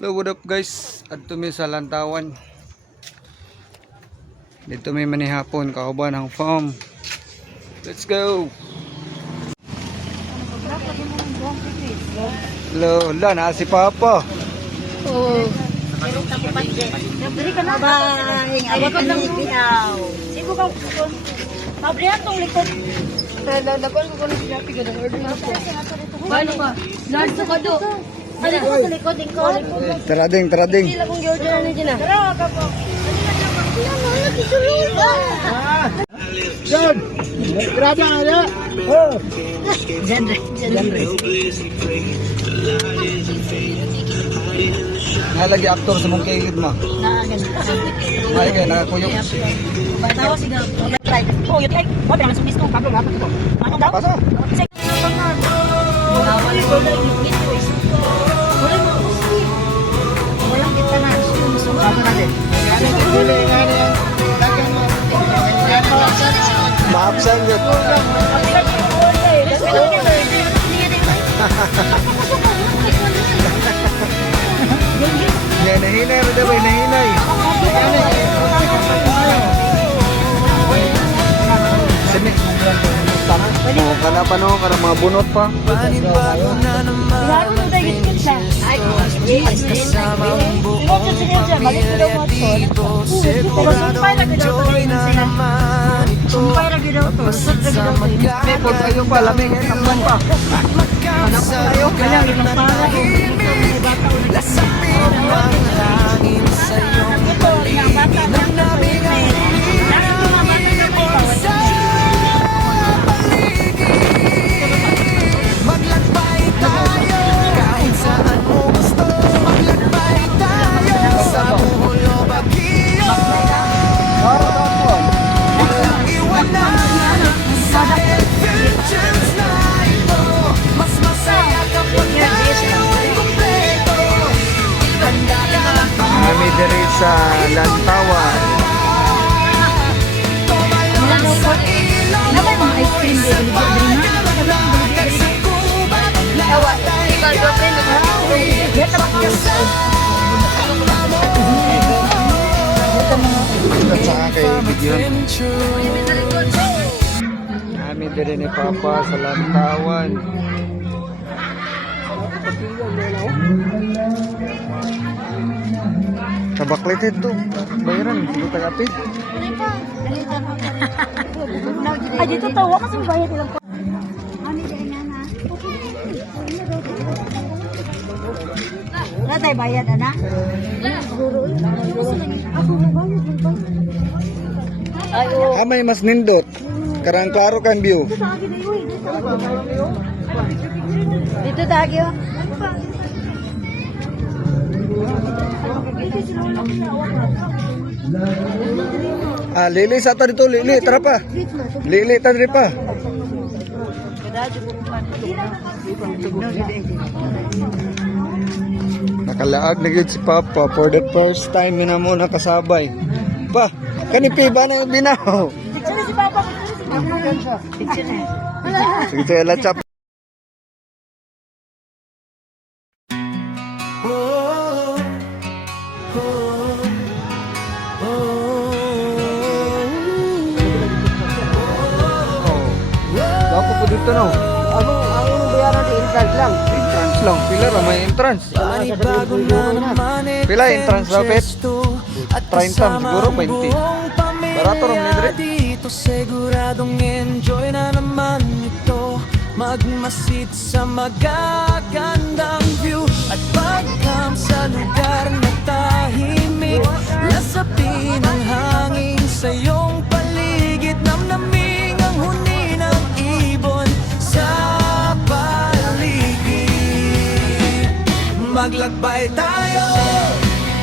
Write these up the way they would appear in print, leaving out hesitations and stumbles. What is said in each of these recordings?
Hello, what up guys? Adto mi sa Lantawan. Dito may manihapon kauban ang farm. Let's go. Hello, wala na si Papa. Oo. Dili ka na ba? Awat ka ng binaw. Sigo ka. Mabrihan tong likod. Lalakon ko na siya pigod ang order na po. Paano ba? Lord sa kado. Ano ko sa likod din ko? Tarading. Sila kong order na dyan. Tara ka po. John! Grabe nga niya! Oh! Genre. Nalagi aktor sa mong kailid mo. Ay kay nakakuyok. Tawa sigaw. Try. Oh, you try. What ang sumis ko? Pablo dapat ko. Ano daw? Pasa. Wala ko lang yung ito. Wala mo usi. Wala kita na. Ako na din. Yan ang huli nga niya. Dagang mo. Maapsan yun. Yan, nahinay rin daw, nahinay. Sini. Oh, kana pa no, kana mga bunot pa. Laro mo tayo giskit siya. Ay, kasama ang buong pamilya sumpay lagi daw ito. May po tayo pa, lamig eh, tamban pa. Anak ko tayo, kaya itong para. Lasapin ang hangin sa iyong paligid ng naming ang ibon sa paligid. Maglakbay tayo kahit saan mo gusto. Maglakbay tayo sa buhol o bagyo. Walang iwanan sa adventures na ito. Mas masaya kapag tayo'y kumpleto. Handa ka Kami diri sa Lantawan. tumalon sa ilog. Namay mga ice cream din. Lakad sa gubat. Lawat ay ikaw. At saka kay Bigyon. Kami diri ni Papa sa Lantawan. Tabaklit ito. Bayaran, hindi tagapit. Ay, dito tawa kasi bayad nilang po. Wala tayo bayad, anak? Ay, oo. May mas nindot. Karang klaro kan view. Dito tagyo. Lili sa ato dito, Lili, tara pa. Lili, tara pa. Nakalaag na gyud si Papa for the first time na mo nakasabay. Pa, kanipi ba na yung binaw? Picture si Papa. Picture na. Sige, tayo lachap. Wako po dito no. Ang bayaran di entrance lang. Entrance lang. Pila ra may entrance. Panibago na naman Pila entrance daw, Pet? At 30 siguro, 20. Barato rin ni Dre. dito siguradong enjoy na naman ito. Magmasid sa magagandang view at pagkam sa lugar na tahimik. Lasapin ang hangin sa iyong paligid. Namnaming ang huni ng ibon sa paligid. Maglakbay tayo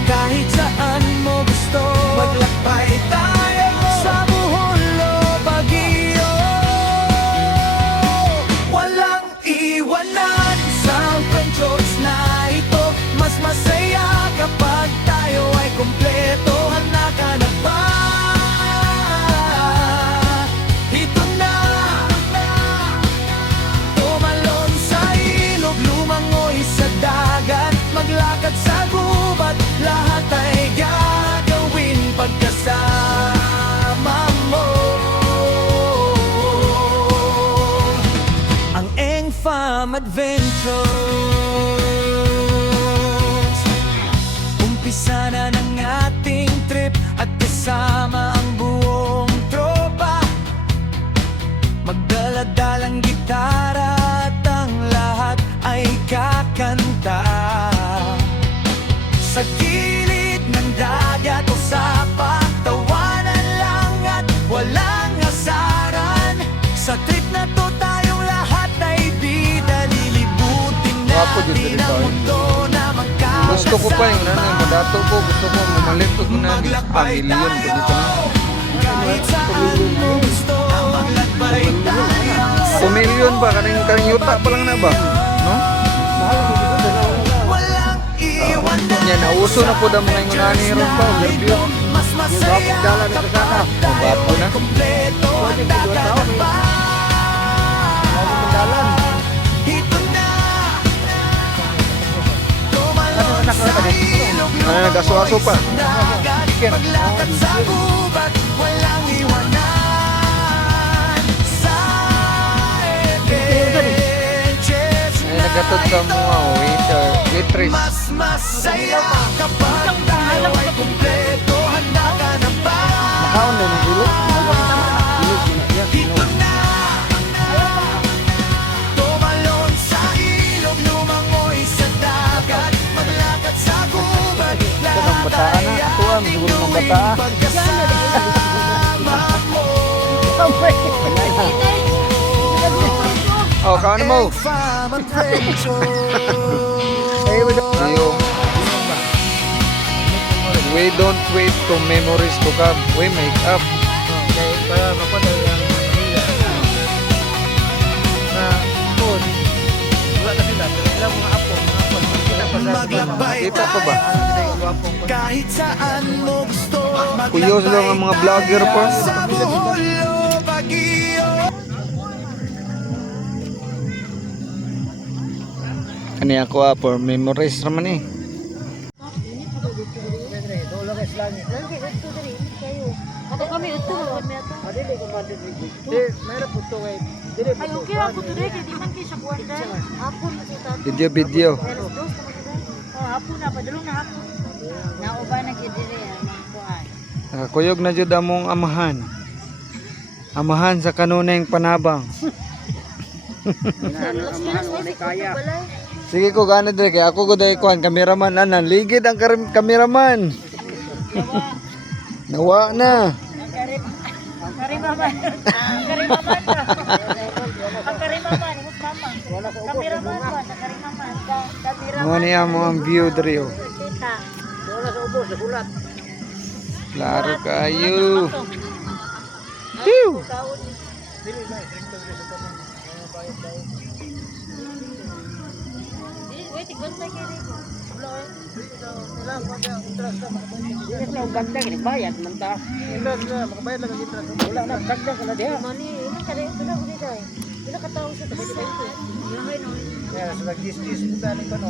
kahit saan mo gusto. Maglakbay tayo sa buhol o bagyo. Walang iwanan sa adventures na ito. Mas masaya kapag tayo ay kumpleto. Handa ka na ba? Ito na. Tumalon sa ilog, lumangoy sa dagat, maglakad sa gubat. Sa gilid ng dagat o sa pagtawanan lang at walang asaran. Sa trip na to tayong lahat ay bida. Lilibutin Wapo dito natin rin ang tayo. mundo na magkakasama. Gusto ko pa yung madato ko. Gusto ko mamalit ko na million ko dito na. Kahit saan mo gusto, maglakbay tayo. 2 million ba? Kaning yuta pa lang na ba? No? Walang iwan na Yan, nauso na po na mga ingunani ron pa. Overview. mas masaya kapag tayo na. ay kompleto. Handa ka na ba? Ito na. Tumalon sa ilog, Ano, nag-aso-aso pa. dagat, maglakad sa gubat, walang iwanan. Sa edges Ay, nagatod sa mga waiter, waitress. mas masaya kapag tayo ay kompleto. Handa ka na ba? Kaon din ang ilog. Dito na. Tumalon sa ilog, lumangoy sa dagat, maglakad sa gubat, lahat bataan na. ay Ito ang ating siguro ng gawing bataa. pagkasama mo. Oh, kaano mo? Fam adventure. Ayo. We don't wait to memories to come. We make up. Kaya para mapadal ang Manila. Na food. Wala na sila. Pero ilang mga apo. Kita pa sa Maglakbay Kita pa ba? kahit saan mo gusto. Kuyos lang ang mga vlogger pa. Sa Bohol o Baguio. Kani ako for memories naman eh. Ako kami ito, huwag na ito. Mayroon po ito eh. Dili Ay, okay ako today, kaya di man kayo sa buwan dahil. Hapon na siya tato. Video. Alas 2 naman siya. Oh, hapon na, padulong na hapon. Nauba na kayo dire, ang buwan. Nakakuyog na jud among amahan. Amahan sa kanunay panabang. kaya. Sige ko gani dire kay ako gud ay kuan cameraman anan ligid ang cameraman. Nawa na. Ang karimaman. Ang karimaman ba? Ang karimaman, imos mama. Kameraman ba? Sa karimaman. Mo ni ang view dire oh. Kita. Wala sa ubos, sa bulat. Klaro kayo. Pew. Wait, igbantay kayo rin. Hindi na ganda kini bayad man ta. Interest na makabayad lang ang interest. Wala na dagdag na diha. Mani, ini kare ito na ulit ay. Ila ka tawo sa tabi sa ito. Yahay no. Kaya sa nag-dis-dis mo tani pa no.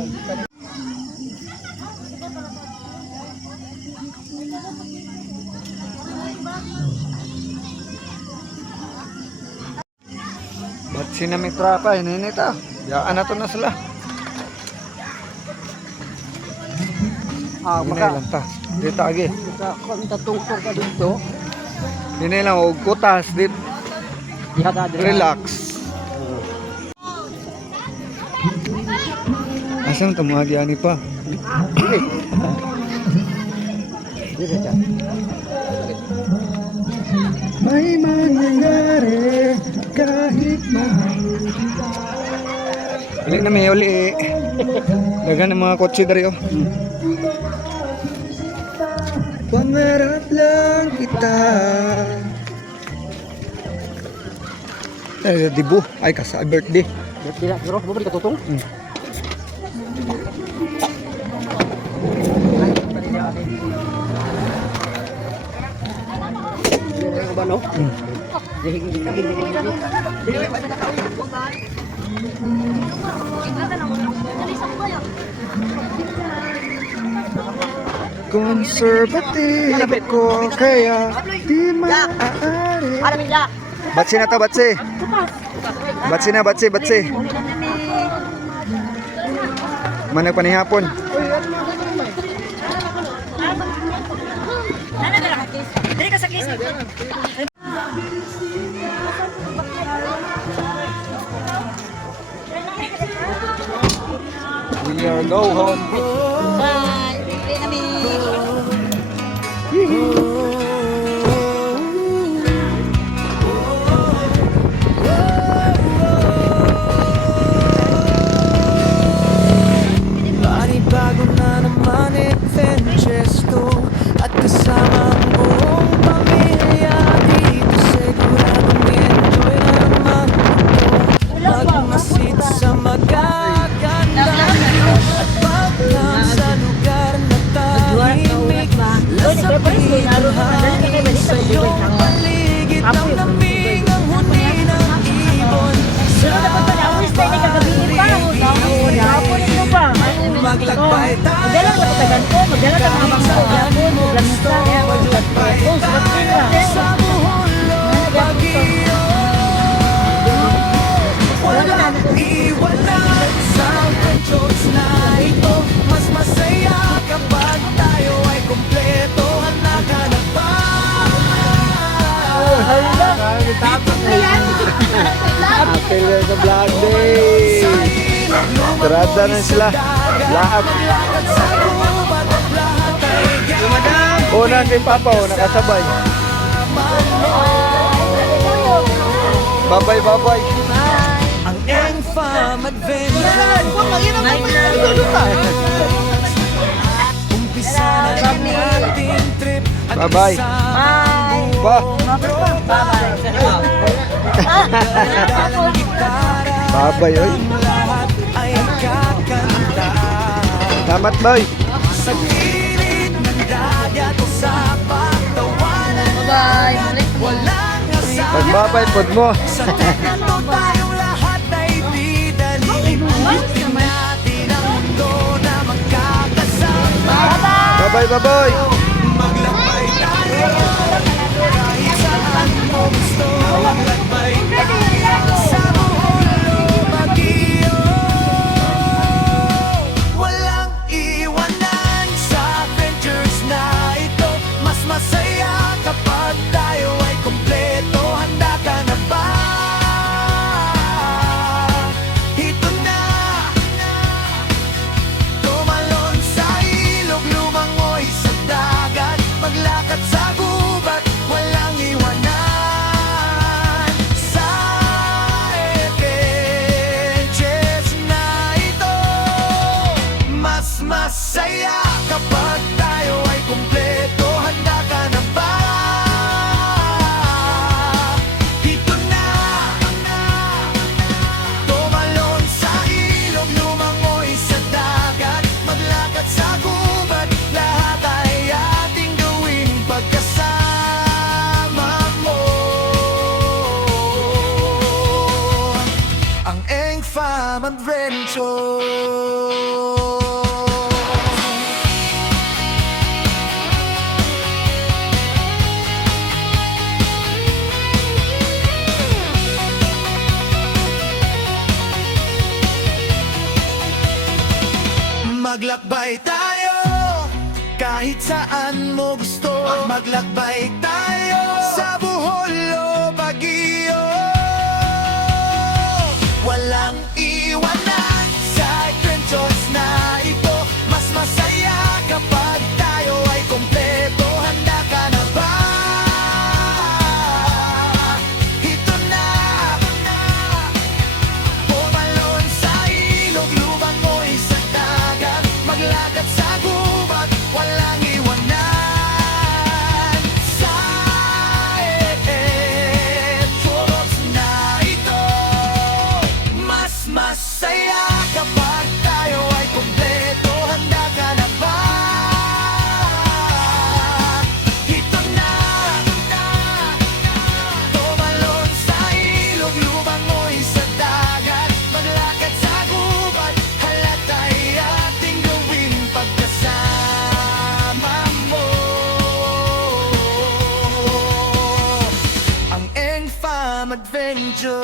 Ba't sinamit trapa hininit ah. Yaan na to na sila. Ah, Hinay lang ta. Dito agi. kung tatungkol ka dito, Hinay lang og kutas dip. diha ka dire. Relax. Asam tumuagi ani pa. Dire ka. May mangyayari kahit Uli na may uli. Dagan ng mga kotse dari oh. Pangarap lang kita. Dibu. Ay kasa birthday. Dira pero mo ka tutong. Dire ko ba no? Conservative ko kaya di maaari. Batsi na to, batsi. Batsi na, batsi, batsi. Manag panihapon. Dili ka sa kiss. We are go home. Bye. Panibago na naman adventures ko at kasama ang buong pamilya dito siguradong enjoy na naman ito magmasid sa magagandang view at paglam sa lugar na tahimik lasapin ang hangin sa iyong paligid ng lamig ang huni ng ibon sa maglakbay tayo Magdala ka patagan ko, magdala ka mga bangko, yapon, maglamisa, maglakbay tayo sa Boholo Baguio walang iwanan sa adventures na ito mas masaya kapag tayo ay kumpleto handa ka na ba? Happy sa vlog day. Sarada na sila. Lahat. Una kay Papa, nakasabay. Babay, babay. Ang Enfam Adventure umpisa na ang ating trip at Bye-bye. kasama Ba. dalang gitara Babay, oy. lahat ay kakanta Salamat, boy. sa gilid ng dagat sa pagtawanan walang asal Pagbabay, pod mo. sa tekno tayong lahat ay bida lilimutin natin ang mundo na magkakasama Babay, babay. maglakbay tayo kahit saan mo gusto maglakbay tayo sa Boholo Baguio walang iwanan sa adventures na ito mas masaya kapag tayo ay kumpleto handa ka na ba? Ito na tumalon sa ilog lumangoy sa dagat maglakad sa gubat walang iwanan sa adventures na ito mas masaya kapag tayo ay kumpleto handa ka na ba? Dito na tumalon sa ilog lumangoy sa dagat maglakad sa gubat lahat ay ating gawin pagkasama mo ang Enfam Adventure maglakbay tayo kahit saan mo gusto maglakbay tayo sa Boholo Baguio walang iwanan sa adventures na ito mas masaya kapag tayo ay kumpleto handa ka na ba? Ito na pumalon sa ilog lumangoy sa dagat maglakad sa gubat walang iwanan sa adventures na ito mas masaya kapag tayo ay kumpleto handa ka na ba? Ito na tumalon sa ilog lumangoy sa dagat maglakad sa gubat halat ay ating gawin pagkasama mo ang Enfam Adventure